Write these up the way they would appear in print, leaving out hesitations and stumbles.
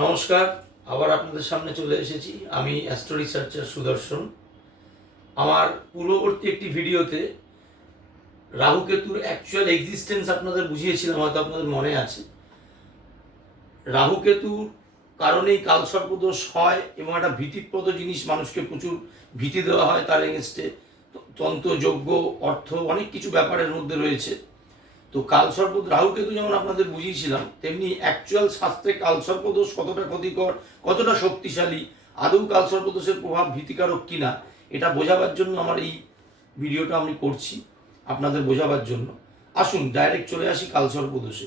নমস্কার, আবার আপনাদের সামনে চলে এসেছি। আমি অ্যাস্ট্রো রিসার্চার সুদর্শন। আমার পূর্ববর্তী একটি ভিডিওতে রাহু কেতুর অ্যাকচুয়াল এক্সিস্টেন্স আপনাদের বুঝিয়েছিলাম, হয়তো আপনাদের মনে আছে। রাহু কেতুর কারণেই কালসর্পদোষ হয় এবং একটা ভীতিপ্রদ জিনিস, মানুষকে প্রচুর ভীতি দেওয়া হয় তার এগেনস্টে। তন্ত্র, যজ্ঞ, অর্থ, অনেক কিছু ব্যাপারের মধ্যে রয়েছে। তো কালসর্প রাহু কেতু যেমন আপনাদের বুঝিয়েছিলাম, তেমনি অ্যাকচুয়াল শাস্ত্রে কালসর্পদোষ কতটা ক্ষতিকর, কতটা শক্তিশালী, আদৌ কালসর্পদোষের প্রভাব ভীতিকারক কিনা, এটা বোঝাবার জন্য আমার এই ভিডিওটা আমি করছি, আপনাদের বোঝাবার জন্য। আসুন ডাইরেক্ট চলে আসি কালসর্পদোষে।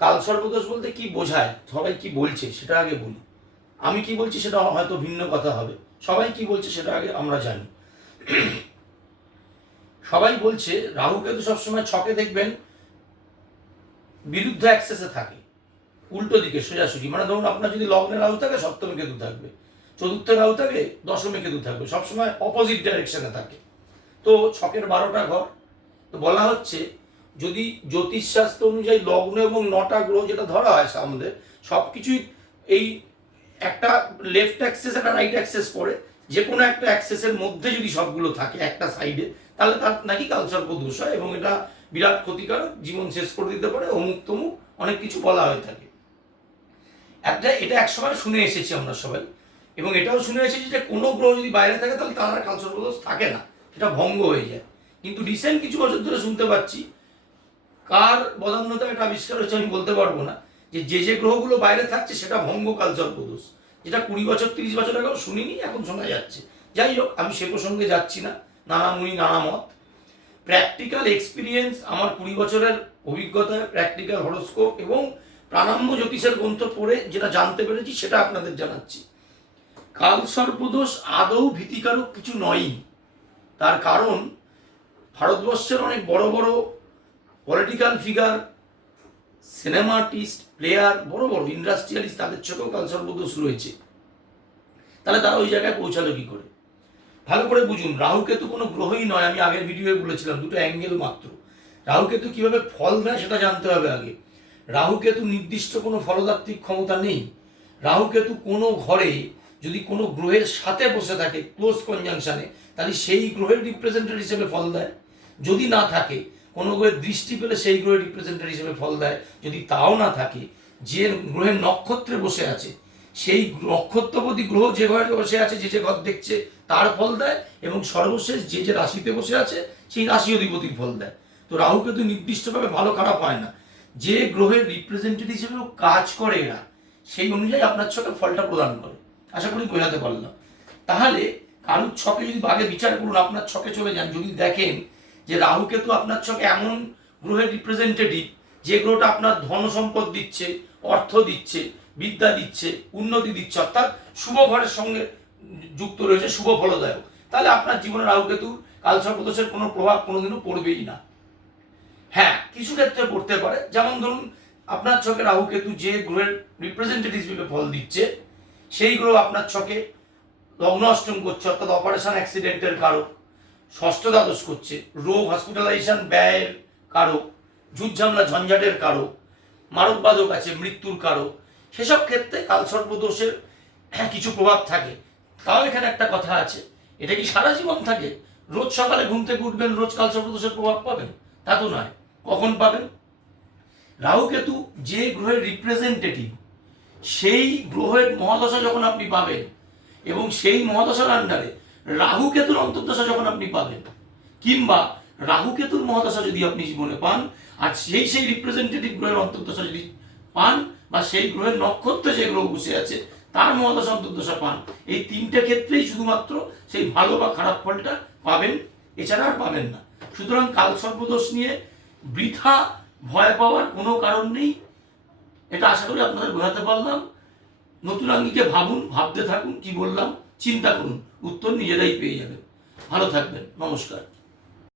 কালসর্পদোষ বলতে কি বোঝায়, সবাই কি বলছে সেটা আগে বলি। আমি কি বলছি সেটা হয়তো ভিন্ন কথা হবে, সবাই কি বলছে সেটা আগে আমরা জানি। সবাই বলছে রাহু কেতু সবসময় ছকে দেখবেন বিরুদ্ধ অ্যাক্সেসে থাকে, উল্টো দিকে সোজাসুজি। মানে ধরুন আপনার যদি লগ্নে রাহু থাকে, সপ্তমে কেতু থাকবে, চতুর্থে রাহু থাকে, দশমে কেতু থাকবে, সবসময় অপোজিট ডাইরেকশনে থাকে। তো ছকের 12টা ঘর। তো বলা হচ্ছে, যদি জ্যোতিষশাস্ত্র অনুযায়ী লগ্ন এবং 9টা গ্রহ যেটা ধরা হয় আমাদের, সব কিছুই এই একটা লেফট অ্যাক্সেস একটা রাইট অ্যাক্সেস পড়ে, যে কোনো একটা অ্যাক্সেসের মধ্যে যদি সবগুলো থাকে একটা সাইডে, তাহলে তার নাকি কালসর্পদোষ হয় এবং এটা বিরাট ক্ষতিকারক, জীবন শেষ করে দিতে পারে, অমুক তমুক অনেক কিছু বলা হয়ে থাকে। এটা একসময় শুনে এসেছি আমরা সবাই, এবং এটাও শুনে এসেছি যে কোনো গ্রহ যদি বাইরে থাকে তাহলে তার আর কালসর্পদোষ থাকে না, সেটা ভঙ্গ হয়ে যায়। কিন্তু রিসেন্ট কিছু বছর ধরে শুনতে পাচ্ছি, কার বদান্যতা এটা আবিষ্কার হচ্ছে আমি বলতে পারবো না, যে গ্রহগুলো বাইরে থাকছে সেটা ভঙ্গ কালসর্পদোষ, যেটা 20 বছর 30 বছর আগেও শুনিনি, এখন শোনা যাচ্ছে। যাই হোক, আমি সে প্রসঙ্গে যাচ্ছি না, নানা মুনি নানা মত। প্র্যাকটিক্যাল এক্সপিরিয়েন্স, আমার 20 বছরের অভিজ্ঞতায় প্র্যাকটিক্যাল হরোস্কোপ এবং প্রাণাম্য জ্যোতিষের গ্রন্থ পড়ে যেটা জানতে পেরেছি সেটা আপনাদের জানাচ্ছি। কালসর্পদোষ আদৌ ভীতিকারক কিছু নয়। তার কারণ, ভারতবর্ষের অনেক বড় বড় political figure, cinema artist, player, বড় বড় ইন্ডাস্ট্রিয়ালিস্ট, তাদের চোখেও কালসর্পদোষ রয়েছে। তাহলে তারা ওই জায়গায় পৌঁছালো কি করে? ভালো করে বুঝুন, রাহু কেতু কোনো গ্রহই নয়। আমি আগের ভিডিওয়ে বলেছিলাম, দুটো অ্যাঙ্গেল মাত্র। রাহু কেতু কিভাবে ফল দেয় সেটা জানতে হবে আগে। রাহু কেতু নির্দিষ্ট কোনো ফলদাত্রিক ক্ষমতা নেই। রাহু কেতু কোনো ঘরে যদি কোনো গ্রহের সাথে বসে থাকে ক্লোজ কনজাংশনে, তাহলে সেই গ্রহের রিপ্রেজেন্টেটিভ হিসেবে ফল দেয়। যদি না থাকে, কোনো গ্রহের দৃষ্টি পেলে সেই গ্রহের রিপ্রেজেন্টেটিভ হিসেবে ফল দেয়। যদি তাও না থাকে, যে গ্রহের নক্ষত্রে বসে আছে, সেই নক্ষত্রপতি গ্রহ যে ঘরে বসে আছে, যে ঘর দেখছে, তার ফল দেয়। এবং সর্বশেষ যে রাশিতে বসে আছে, সেই রাশি অধিপতির ফল দেয়। তো রাহু কেতু নির্দিষ্টভাবে ভালো খারাপ হয় না, যে গ্রহের রিপ্রেজেন্টেটিভ হিসেবে কাজ করে এরা, সেই অনুযায়ী আপনার ছকে ফলটা প্রদান করে। আশা করি বোঝাতে পারলাম। তাহলে কারুর ছকে যদি আগে বিচার করুন, আপনার ছকে চলে যান, যদি দেখেন যে রাহু কেতু আপনার ছকে এমন গ্রহের রিপ্রেজেন্টেটিভ, যে গ্রহটা আপনার ধন সম্পদ দিচ্ছে, অর্থ দিচ্ছে, বিদ্যা দিচ্ছে, উন্নতি দিচ্ছে, অর্থাৎ শুভ ঘরের সঙ্গে যুক্ত রয়েছে, শুভ ফলদায়ক, তাহলে আপনার জীবনে রাহু কেতু কালসর্পদোষের কোনো প্রভাব কোনোদিনও পড়বেই না। হ্যাঁ, কিছু ক্ষেত্রে পড়তে পারে। যেমন ধরুন, আপনার ছকে রাহু কেতু যে গ্রহের রিপ্রেজেন্টেটিভ হিসেবে ফল দিচ্ছে, সেই গ্রহ আপনার ছকে লগ্ন অষ্টম করছে, অর্থাৎ অপারেশন অ্যাক্সিডেন্টের কারক, ষষ্ঠ দ্বাদশ করছে, রোগ হসপিটালাইজেশন ব্যয়ের কারক, ঝুটঝামলা ঝঞ্ঝাটের কারক, মারকবাধক আছে, মৃত্যুর কারক, সেসব ক্ষেত্রে কালসর্পদোষের কিছু প্রভাব থাকে। তাও এখানে একটা কথা আছে, এটা কি সারা জীবন থাকে? রোজ সকালে ঘুম থেকে উঠবেন, রোজ কালসর্পদোষের প্রভাব পাবেন তা তো নয়। কখন পাবেন? রাহু কেতু যে গ্রহের রিপ্রেজেন্টেটিভ, সেই গ্রহের মহাদশা যখন আপনি পাবেন, এবং সেই মহাদশার আন্ডারে রাহু কেতুর অন্তর্দশা যখন আপনি পাবেন, কিংবা রাহু কেতুর মহাদশা যদি আপনি জীবনে পান, আর সেই রিপ্রেজেন্টেটিভ গ্রহের অন্তর্দশা যদি পান, বা সেই গ্রহের নক্ষত্রে যে গ্রহ বসে আছে তার মহাদশা অন্তর্দশা পান, এই তিনটে ক্ষেত্রেই শুধুমাত্র সেই ভালো বা খারাপ ফলটা পাবেন, এছাড়া আর পাবেন না। সুতরাং কালসর্পদোষ নিয়ে বৃথা ভয় পাওয়ার কোনো কারণ নেই। এটা আশা করি আপনাদের বোঝাতে পারলাম। নতুন আঙ্গিকে ভাবুন, ভাবতে থাকুন, কি বললাম চিন্তা করুন, উত্তর নিজেরাই পেয়ে যাবেন। ভালো থাকবেন, নমস্কার।